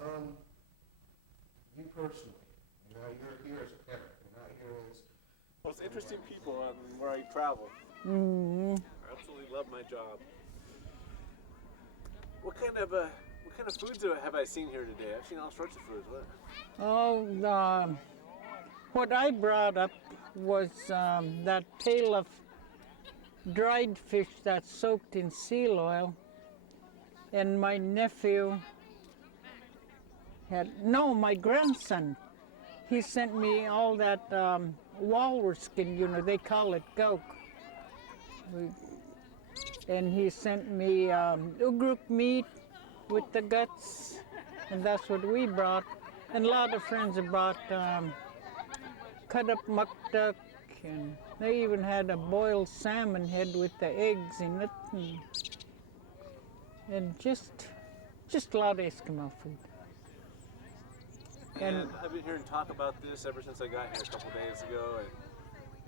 You personally, you're here as a parent. You're not here as Most interesting people on where I travel. Mm-hmm. I absolutely love my job. What kind of foods have I seen here today? I've seen all sorts of foods. What I brought up was that pail of dried fish that's soaked in seal oil, and my nephew my grandson, he sent me all that walrus skin, they call it goat. And he sent me ugruk meat with the guts, and that's what we brought. And a lot of friends have brought cut up muck duck, and they even had a boiled salmon head with the eggs in it, and just a lot of Eskimo food. And I've been hearing talk about this ever since I got here a couple days ago, and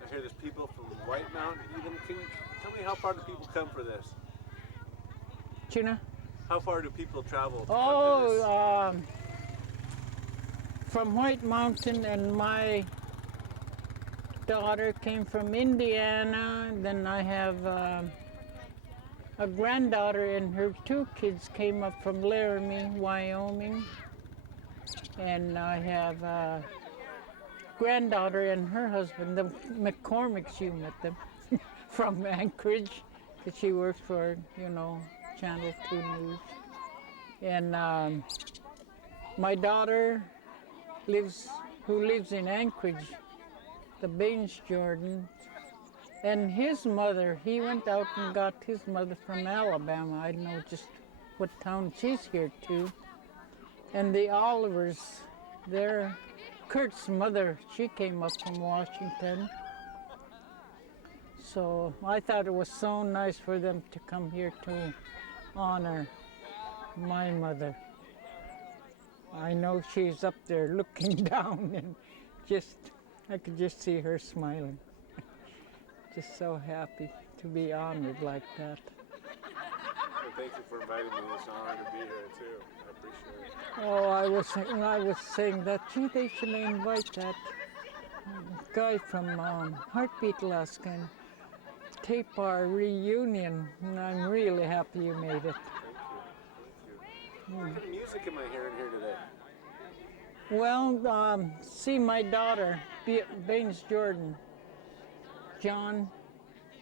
I hear there's people from White Mountain even. Can you tell me how far do people come for this? Tuna? How far do people travel to come to this? From White Mountain, and my daughter came from Indiana. Then I have a granddaughter, and her two kids came up from Laramie, Wyoming. And I have a granddaughter and her husband, the McCormicks, you met them, from Anchorage, because she works for, Channel 2 News. And my daughter who lives in Anchorage, the Baines Jordan, and his mother, he went out and got his mother from Alabama. I don't know just what town she's here too. And the Olivers, Kurt's mother, she came up from Washington. So I thought it was so nice for them to come here to honor my mother. I know she's up there looking down, and I could just see her smiling. Just so happy to be honored like that. Well, thank you for inviting me. It's an honor to be here too. I appreciate it. Oh, I was saying that, they should invite that guy from Heartbeat Alaska and tape our reunion, and I'm really happy you made it. Thank you. What kind of music am I hearing here today? Well, see my daughter, Baines Jordan, John,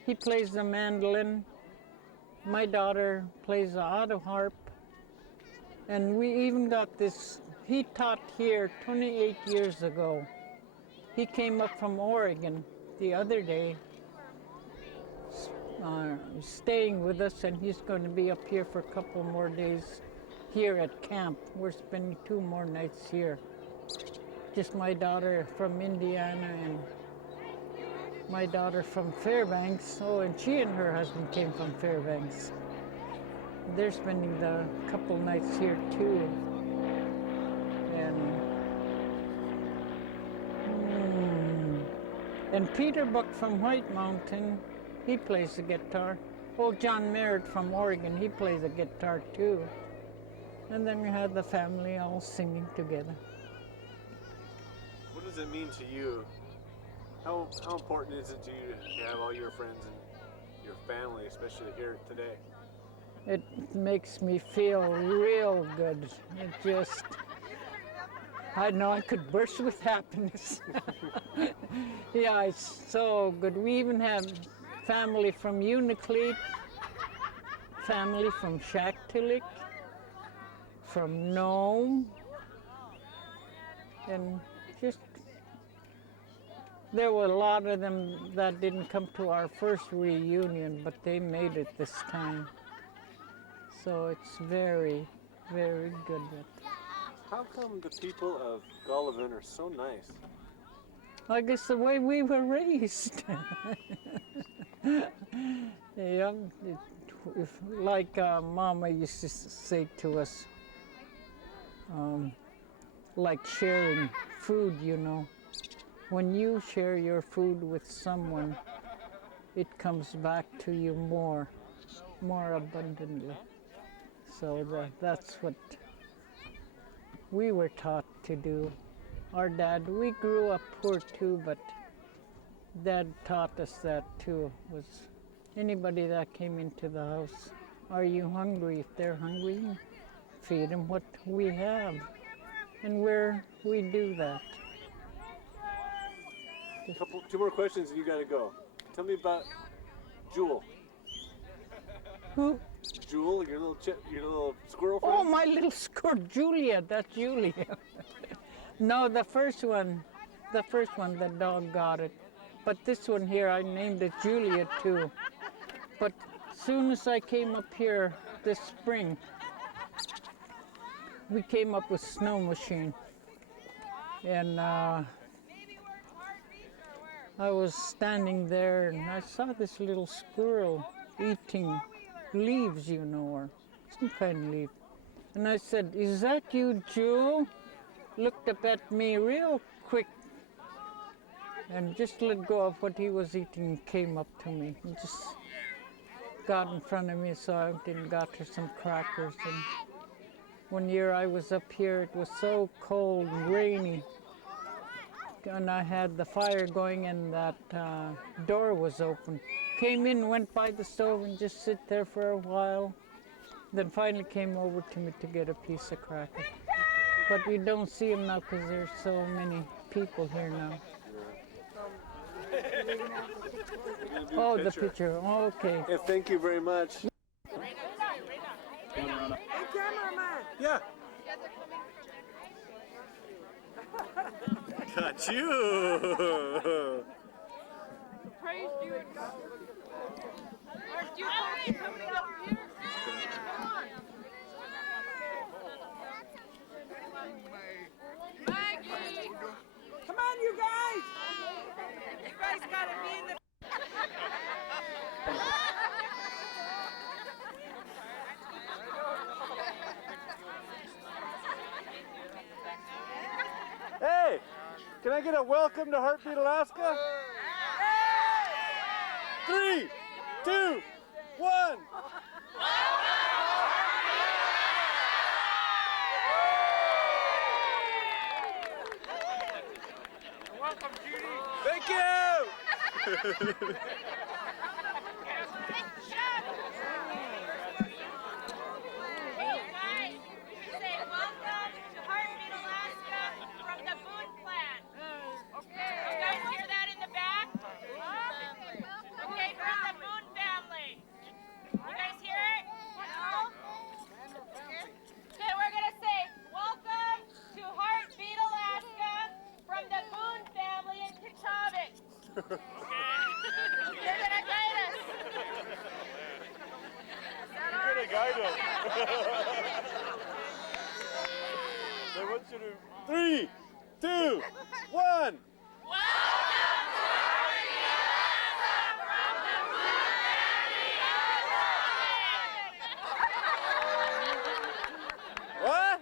he plays the mandolin. My daughter plays the auto harp. And we even got this, he taught here 28 years ago. He came up from Oregon the other day, staying with us, and he's going to be up here for a couple more days here at camp. We're spending 2 more nights here. Just my daughter from Indiana and my daughter from Fairbanks. Oh, and she and her husband came from Fairbanks. They're spending the couple nights here too. And Peter Buck from White Mountain, he plays the guitar. Oh, John Merritt from Oregon, he plays the guitar too. And then we had the family all singing together. What does it mean to you? How important is it to you to have all your friends and your family, especially here today? It makes me feel real good. It just, I know I could burst with happiness. Yeah, it's so good. We even have family from Unalakleet, family from Shaktoolik, from Nome, and just, there were a lot of them that didn't come to our first reunion, but they made it this time. So it's very, very good. How come the people of Golovin are so nice? I guess the way we were raised. Yeah, like Mama used to say to us, like sharing food, When you share your food with someone, it comes back to you more abundantly. So that's what we were taught to do. Our dad, we grew up poor too, but Dad taught us that too. Was anybody that came into the house, are you hungry? If they're hungry, feed them what we have. And we do that. Two more questions and you gotta go. Tell me about Jewel. Who? Jewel, your little squirrel Oh, friend? my little squirrel, Julia. That's Julia. No, the first one, the dog got it. But this one here, I named it Julia too. But as soon as I came up here this spring, we came up with snow machine. And I was standing there and I saw this little squirrel eating leaves, you know, or some kind of leaf. And I said, "Is that you, Jewel?" Looked up at me real quick and just let go of what he was eating and came up to me and just got in front of me, so I went and got her some crackers. And one year I was up here, it was so cold and rainy, and I had the fire going and that door was open. Came in, went by the stove and just sit there for a while, then finally came over to me to get a piece of cracker. But we don't see him now because there's so many people here now. Oh, the picture. Oh, okay. Yeah, thank you very much. Hey, cameraman! Yeah. Got you. Praise you and God. Aren't you coming up here? Come on. Maggie! Come on, you guys! You guys gotta be in the... Hey, can I get a welcome to Heartbeat Alaska? 3, 2, 1. Welcome, Judy! Thank you. I want you to 3, 2, 1. What?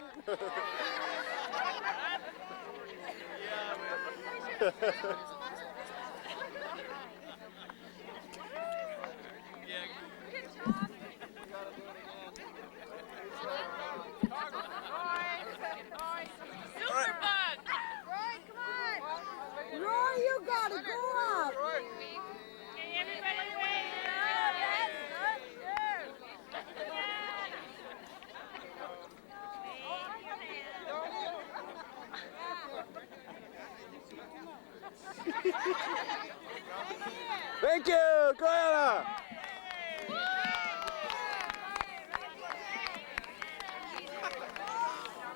Roy, you gotta go up! Thank you, Guyana.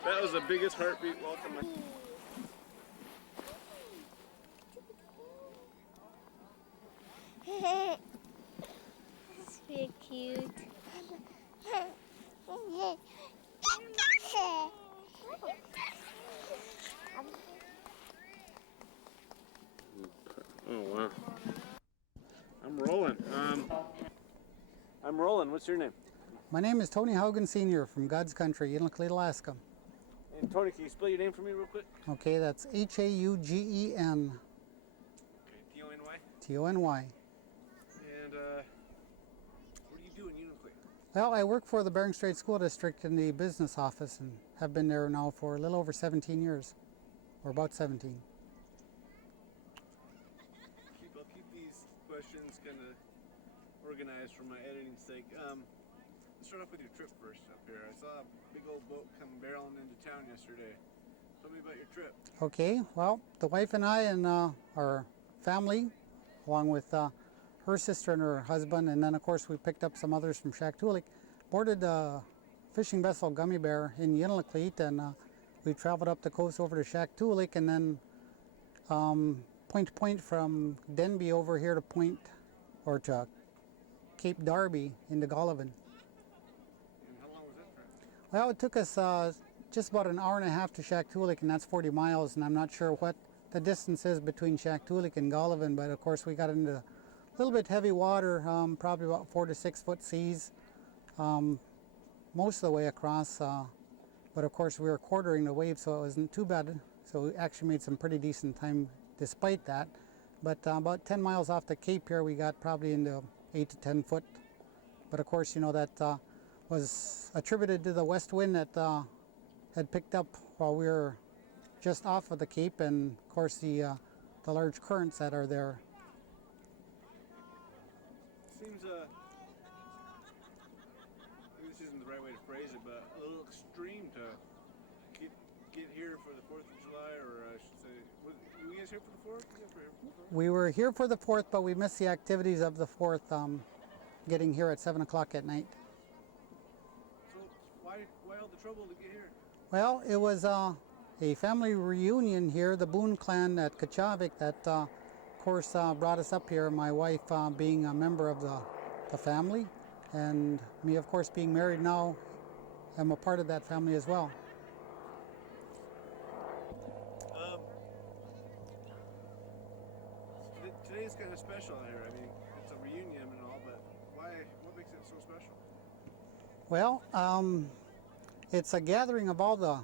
That was the biggest heartbeat welcome. It's very cute. Oh wow. I'm rolling. I'm rolling. What's your name? My name is Tony Haugen Sr. from God's Country, Inukleet, Alaska. And Tony, can you spell your name for me real quick? Okay, that's Haugen, Okay, Tony. Tony. And what do you do in Unalakleet? Well, I work for the Bering Strait School District in the business office and have been there now for a little over 17 years, or about 17. I'll keep these questions kind of organized for my editing's sake. Let's start off with your trip first up here. I saw a big old boat come barreling into town yesterday. Tell me about your trip. Okay, well, the wife and I and our family, along with her sister and her husband, and then of course we picked up some others from Shaktoolik, boarded the fishing vessel Gummy Bear in Yinlakleet, and we traveled up the coast over to Shaktoolik, and then point to point from Denby over here to point, or to Cape Darby into Golovin. And how long was that trip? Well, it took us just about an hour and a half to Shaktoolik, and that's 40 miles, and I'm not sure what the distance is between Shaktoolik and Golovin, but of course we got into a little bit heavy water, probably about 4 to 6 foot seas most of the way across, but of course we were quartering the wave, so it wasn't too bad, so we actually made some pretty decent time despite that. But about 10 miles off the Cape here we got probably into 8 to 10 foot, but of course that was attributed to the west wind that had picked up while we were just off of the Cape, and of course the large currents that are there. Seems maybe this isn't the right way to phrase it, but a little extreme to get here for the 4th of July, or I should say, were you guys here for the 4th? We were here for the 4th, but we missed the activities of the 4th, getting here at 7 o'clock at night. So why all the trouble to get here? Well, it was a family reunion here, the Boone clan at Kachavik, that of course brought us up here, my wife being a member of the family, and me of course being married now, I'm a part of that family as well. Today's kind of special here. I mean, it's a reunion and all, but what makes it so special? Well, it's a gathering of all the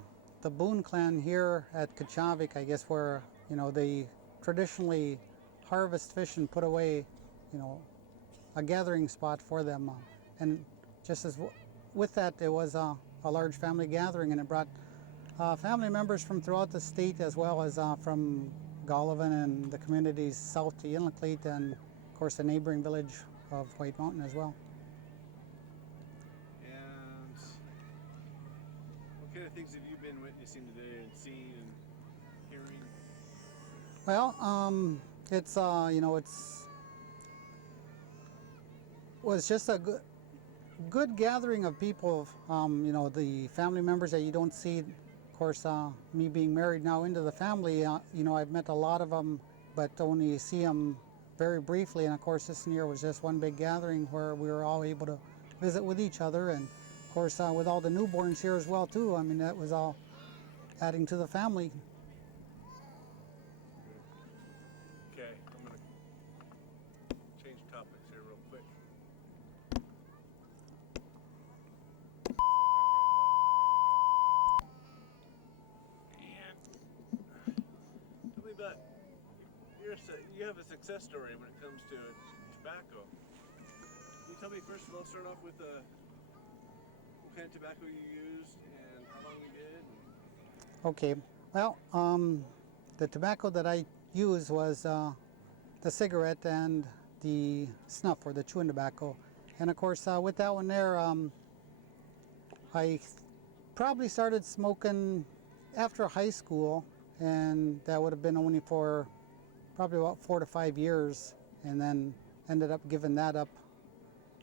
Boone clan here at Kachavik, I guess, where they traditionally harvest fish and put away, a gathering spot for them. And just as with that, it was a large family gathering, and it brought family members from throughout the state, as well as from Golovin and the communities south to Yinlakleet, and of course the neighboring village of White Mountain as well. And what kind of things have you been witnessing today and seeing and hearing? Well, it's was just a good gathering of people. The family members that you don't see. Of course, me being married now into the family, I've met a lot of them, but only see them very briefly. And of course, this year was just one big gathering where we were all able to visit with each other, and of course with all the newborns here as well too. I mean, that was all adding to the family. Okay, I'm gonna change topics here real quick. Tell me about you have a success story when it comes to tobacco. Can you tell me first of all, start off with what kind of tobacco you used and how long you did? Okay, well, the tobacco that I used was the cigarette and the snuff, or the chewing tobacco. And of course, with that one there, I probably started smoking after high school, and that would have been only for probably about 4 to 5 years, and then ended up giving that up,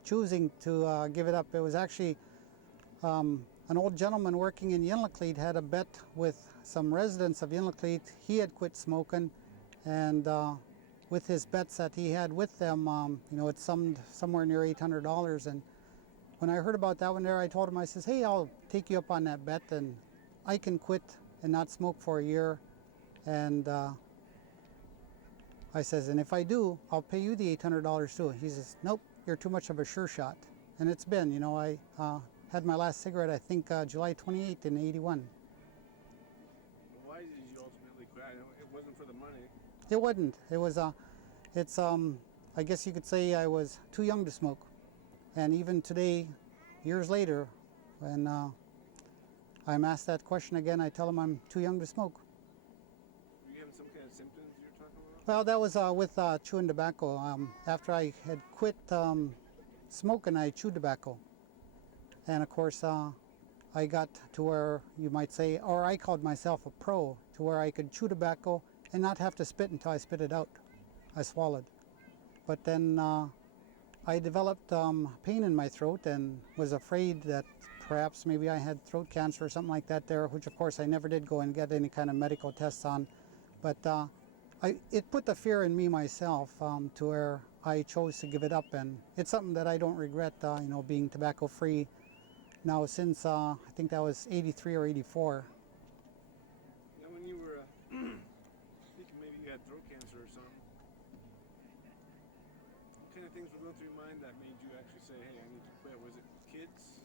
choosing to give it up. It was actually an old gentleman working in Yinlakleet had a bet with some residents of Yinlakleet. He had quit smoking, and with his bets that he had with them, it summed somewhere near $800. And when I heard about that one there, I told him, I says, hey, I'll take you up on that bet, and I can quit and not smoke for a year. And I says, and if I do, I'll pay you the $800 too. He says, nope, you're too much of a sure shot. And it's been, I had my last cigarette, I think, July 28th in '81. Why did you ultimately quit? I know it wasn't for the money. It wasn't. It was, I guess you could say I was too young to smoke. And even today, years later, when I'm asked that question again, I tell them I'm too young to smoke. Were you having some kind of symptoms you're talking about? Well, that was with chewing tobacco. After I had quit smoking, I chewed tobacco. And of course, I got to where you might say, or I called myself a pro, to where I could chew tobacco and not have to spit until I spit it out. I swallowed. But then I developed pain in my throat and was afraid that perhaps maybe I had throat cancer or something like that there, which of course I never did go and get any kind of medical tests on. But it put the fear in me myself to where I chose to give it up, and it's something that I don't regret, being tobacco free now since I think that was 83 or 84. Now, when you were thinking maybe you had throat cancer or something, what kind of things were going through your mind that made you actually say, hey, I need to quit? Was it kids,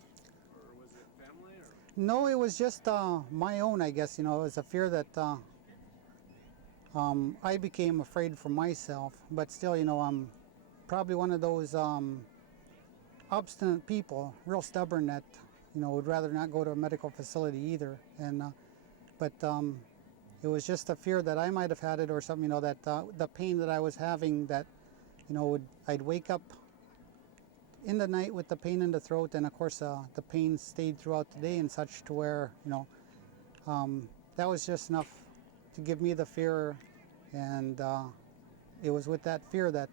or was it family, or? No, it was just my own, I guess. It was a fear that I became afraid for myself. But still, I'm probably one of those obstinate people, real stubborn, that would rather not go to a medical facility either. And but it was just a fear that I might have had it or something. That the pain that I was having, that I'd wake up in the night with the pain in the throat, and of course the pain stayed throughout the day and such, to where that was just enough to give me the fear, and it was with that fear that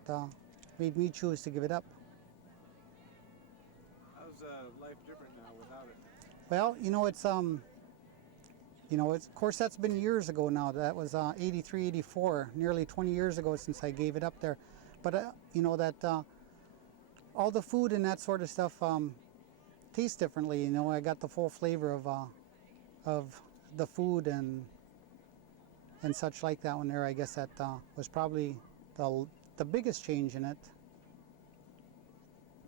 made me choose to give it up. How's life different now without it? Well, it's, of course, that's been years ago now. That was 83, 84, nearly 20 years ago since I gave it up there. But that all the food and that sort of stuff tastes differently. I got the full flavor of the food and such like that one there. I guess that was probably the biggest change in it.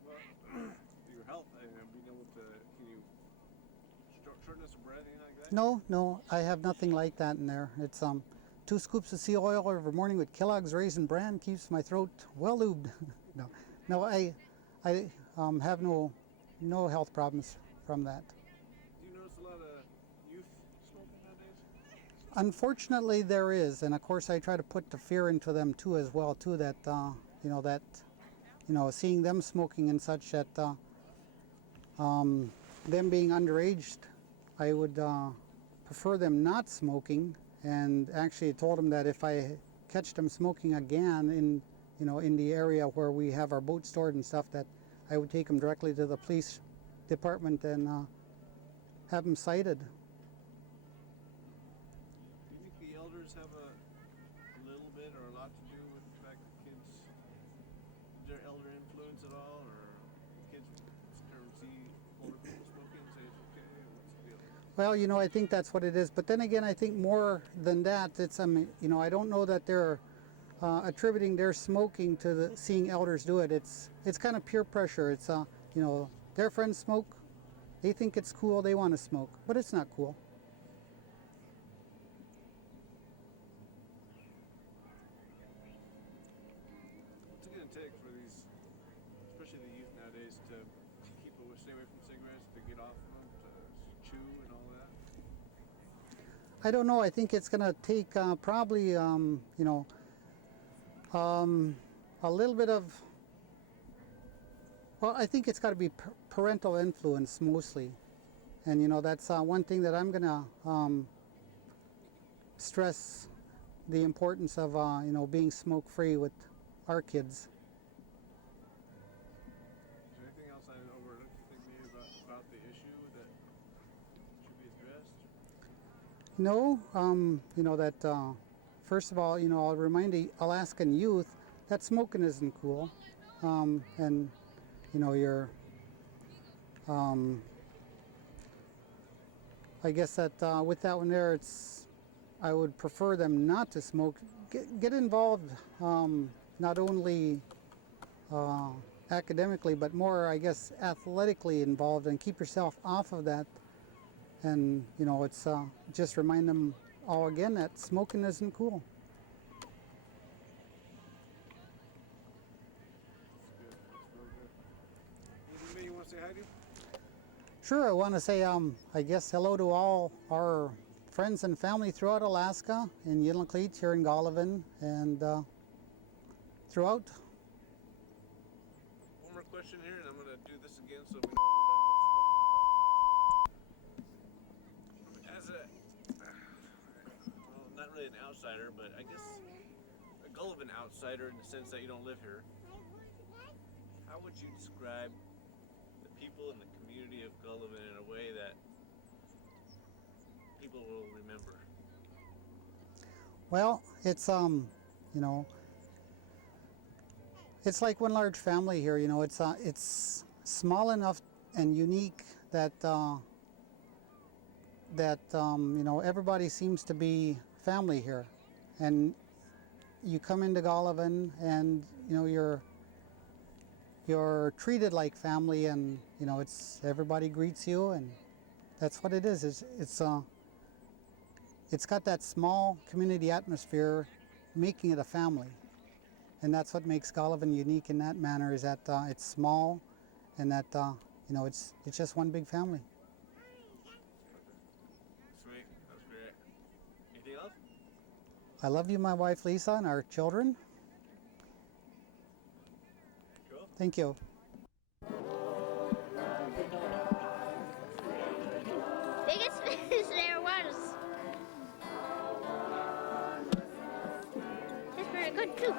Well, your health, being able to, can you shortness of breath, anything like that? No, I have nothing like that in there. It's 2 scoops of sea oil every morning with Kellogg's Raisin Bran keeps my throat well lubed. No, I have no health problems from that. Do you notice a lot of youth smoking nowadays? Unfortunately, there is, and of course, I try to put the fear into them too, as well, too. That seeing them smoking and such, that them being underage, I would prefer them not smoking. And actually, told them that if I catch them smoking again in the area where we have our boat stored and stuff, that I would take them directly to the police department and have them cited. Do you think the elders have a little bit or a lot to do with the fact that kids, is there elder influence at all, or kids see older people smoking and say it's okay, or what's the deal? Well, I think that's what it is. But then again, I think more than that, it's, I don't know that they're attributing their smoking to seeing elders do it. It's kind of peer pressure. It's, their friends smoke, they think it's cool, they want to smoke, but it's not cool. What's it going to take for these, especially the youth nowadays, to stay away from cigarettes, to get off of them, to chew and all that? I don't know. I think it's going to take probably, a little bit of, well, I think it's got to be parental influence mostly. And, that's one thing that I'm going to stress, the importance of, being smoke-free with our kids. Is there anything else I overlooked, you think, maybe about the issue that should be addressed? No, that first of all, I'll remind the Alaskan youth that smoking isn't cool, and you're, I guess that with that one there, I would prefer them not to smoke. Get involved, not only academically, but more, I guess, athletically involved, and keep yourself off of that. And it's just remind them all again that smoking isn't cool. That's good. That's real good. Anything you want to say hi to? Sure, I want to say, I guess, hello to all our friends and family throughout Alaska, in Yellowkleet, here in Golovin, and throughout. One more question here, and I'm going to do this again so we know we're done with smoking. As a, well, not really an outsider, but I guess a Golovin outsider in the sense that you don't live here, how would you describe the people in the community of Golovin in a way that people will remember? Well, it's you know, it's like one large family here. You know, it's small enough and unique that you know, everybody seems to be family here, and you come into Golovin and you know you're treated like family, and you know, it's everybody greets you, and that's what it is. It's got that small community atmosphere, making it a family, and that's what makes Golovin unique in that manner. Is that it's small, and that you know, it's just one big family. Sweet, that's great. Anything else? I love you, my wife Lisa, and our children. Cool. Thank you. Biggest fish there was. It's very good too.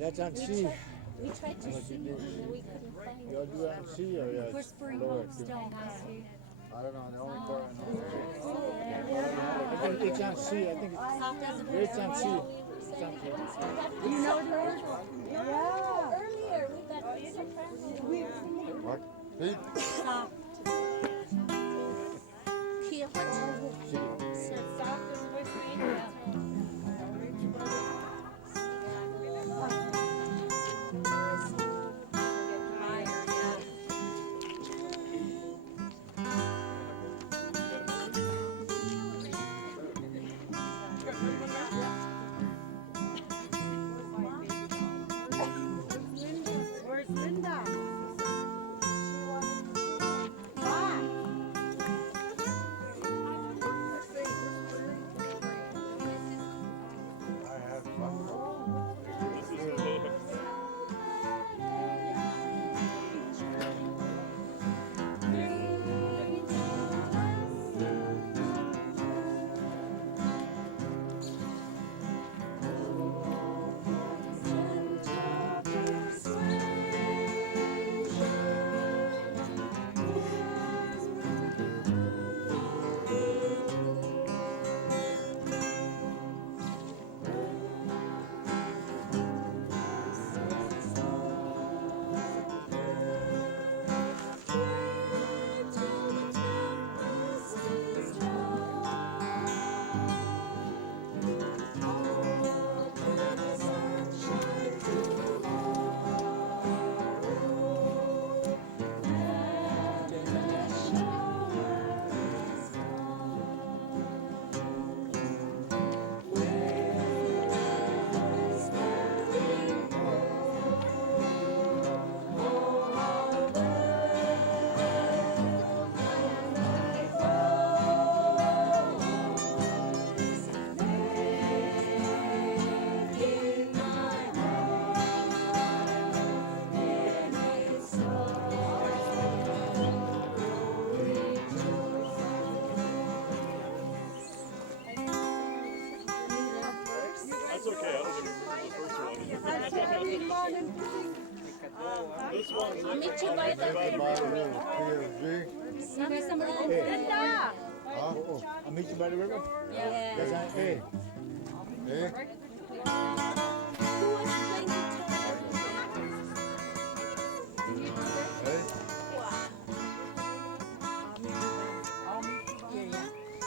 That's on C. We tried to see, and we couldn't find it. You'll do it on C or yeah? Whispering lower Wolf too? still has it. I don't know. The only part I know is it's on C. I think it's on C. It's on C. You know her? Yeah. Earlier, we got surprised. What? Pete? Soft. Kia, what? Said soft as whispering. Where's Linda? Why? I'll meet you by the Linda! I'll meet you by the river? Yeah. That's not hey. Hey? Who was playing guitar? Hey?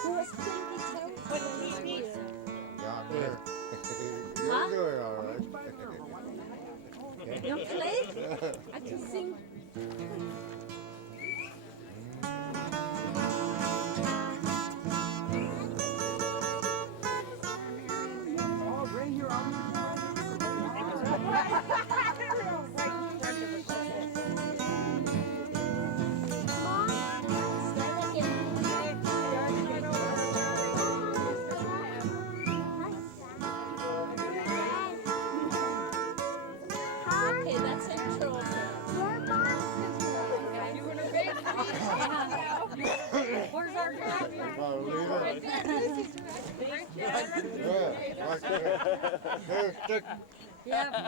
Who was playing guitar? Down there. Huh? You're doing all right. You play? I can sing. Okay, that's intro. You gonna bake me? Where's our About to leave it. Yeah, right there. Here, stick. Yep. I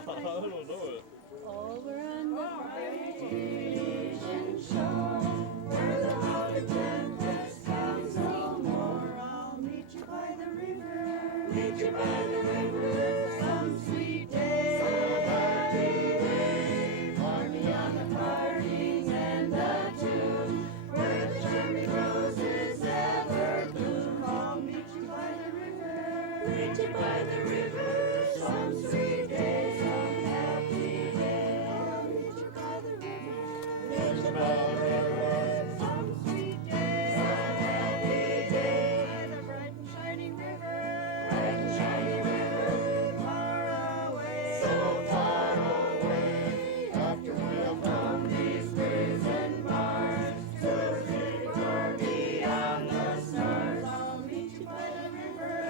don't know it. Over on the Asian shore, where the heart tempest comes no more. I'll meet you by the river, meet you by the river, some sweet day. Some happy day, find me on the parties and the tune, where the cherry roses ever bloom. I'll meet you by the river, meet you by the river, some sweet day, some happy day. I'll meet you by the river, meet you by the river, some sweet day, some happy day. By the bright and shining river, bright and shining river, far away, so far away. After we have come these prison bars, to a city far beyond the stars, I'll meet you by the river,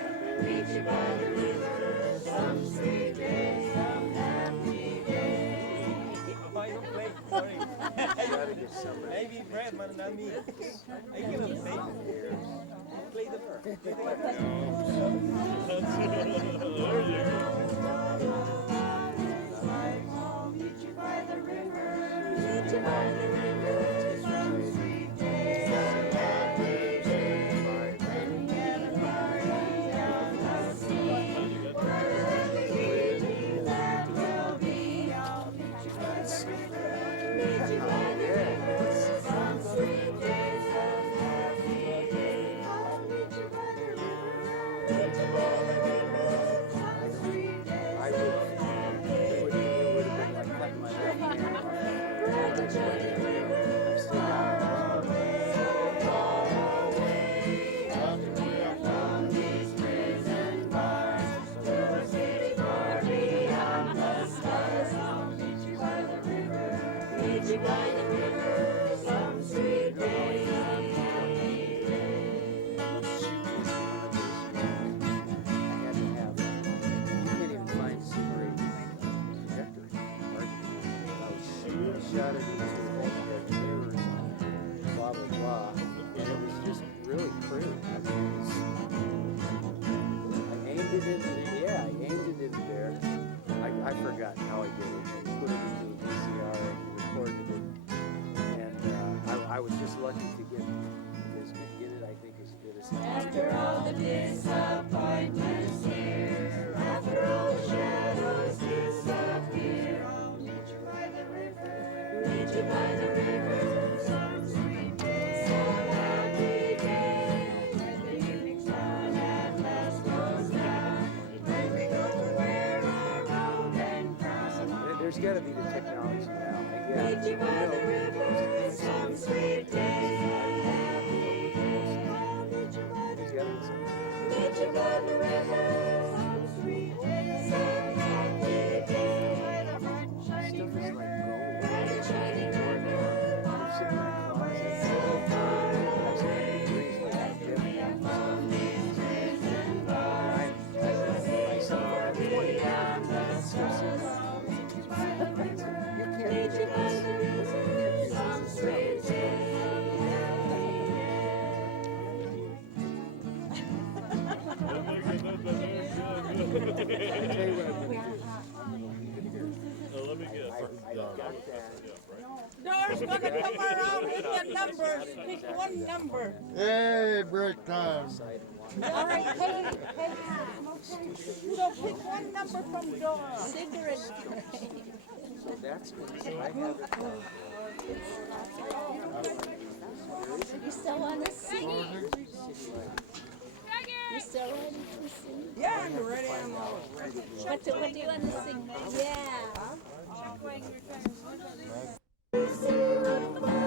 meet you by the river, some sweet day, some happy day. Why you play? Sorry. Maybe Brad, but not me. I can play. Play the I'll meet you by the river, meet you by the river, some sweet day, some happy day. When we get a party down the sea, wherever the evening that will be, I'll meet you by the river, meet you by the river, some sweet day, some happy day. I'll meet you by the river, meet you by the river, some sweet day, some happy day. By the river, some sweet day, some happy day. I had to have, you can't even find super 8 projectors. I shot it into the bulkhead mirrors and blah, blah, blah. And it was just really crude. I aimed it into there. I forgot how I did it. I put it into the VCR and recorded it. And I was just lucky to get it, I think, as good as After all the disappointments here, after all the shadows disappear, I'll meet you by the river, meet you by the river, some sweet day, some happy day. When the evening sun at last goes down, when we go to wear our robe and crown. There's got to be the technology now. Meet you by the river, some sweet day, some happy day. I'll meet you by the river, meet you by the river, some sweet day, some happy day. By the bright and shining river, bright and shining river, far away, so far away. After we have found these prison bars, to a city far beyond the stars, I'll meet you by the river, meet you by the river, some sweet day, some happy day. I tell you what I'm going to do. gonna come around with the numbers. Pick one number. Hey, break time. All right, Peggy. So pick one number from Dora. Cigarette. So that's what I have it. You still want to sing? You still ready to sing? Yeah, I'm ready. I'm all ready. What do you want to sing? Yeah. See what the